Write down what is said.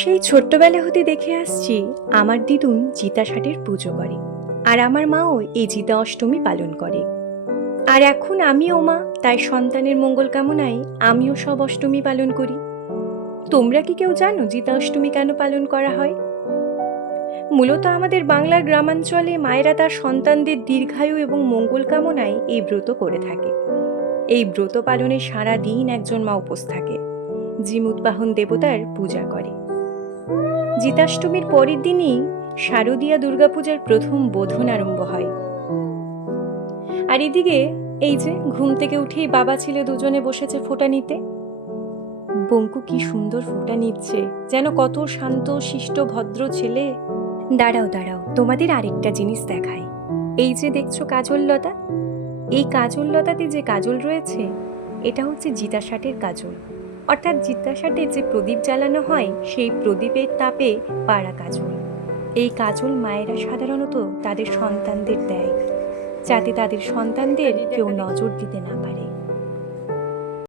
সেই ছোট্টবেলা হতে দেখে আসছি আমার দিদুন জিতা ষাটের পুজো করে আর আমার মাও এই জিতা অষ্টমী পালন করে। আর এখন আমিও মা, তাই সন্তানের মঙ্গল কামনায় আমিও সব অষ্টমী পালন করি। তোমরা কি কেউ জানো জিতা অষ্টমী কেন পালন করা হয়? মূলত আমাদের বাংলার গ্রামাঞ্চলে মায়েরা তার সন্তানদের দীর্ঘায়ু এবং মঙ্গল কামনায় এই ব্রত করে থাকে। এই ব্রত পালনে সারা দিন একজন মা উপোস থাকে। জিমুৎবাহন দেবতার পূজা করে। জিতাষ্টমীর পরের দিনই শারদীয়া দুর্গাপূজার প্রথম বোধন আরম্ভ হয়। আর এদিকে এই যে ঘুম থেকে উঠেই বাবা ছেলে দুজনে বসেছে ফোঁটা নিতে। বঙ্কু কি সুন্দর ফোঁটা নিচ্ছে, যেন কত শান্ত, শিষ্ট, ভদ্র ছেলে। দাঁড়াও দাঁড়াও, তোমাদের আরেকটা জিনিস দেখাই। এই যে দেখছ কাজললতা? এই কাজললতাতে যে কাজল রয়েছে, এটা হচ্ছে জিতাষাটের কাজল। অর্থাৎ জিজ্ঞাসাটে যে প্রদীপ জ্বালানো হয়, সেই প্রদীপের তাপে পাড়া কাজল। এই কাজল মায়েরা সাধারণত তাদের সন্তানদের দেয়, যাতে তাদের সন্তানদের কেউ নজর দিতে না পারে।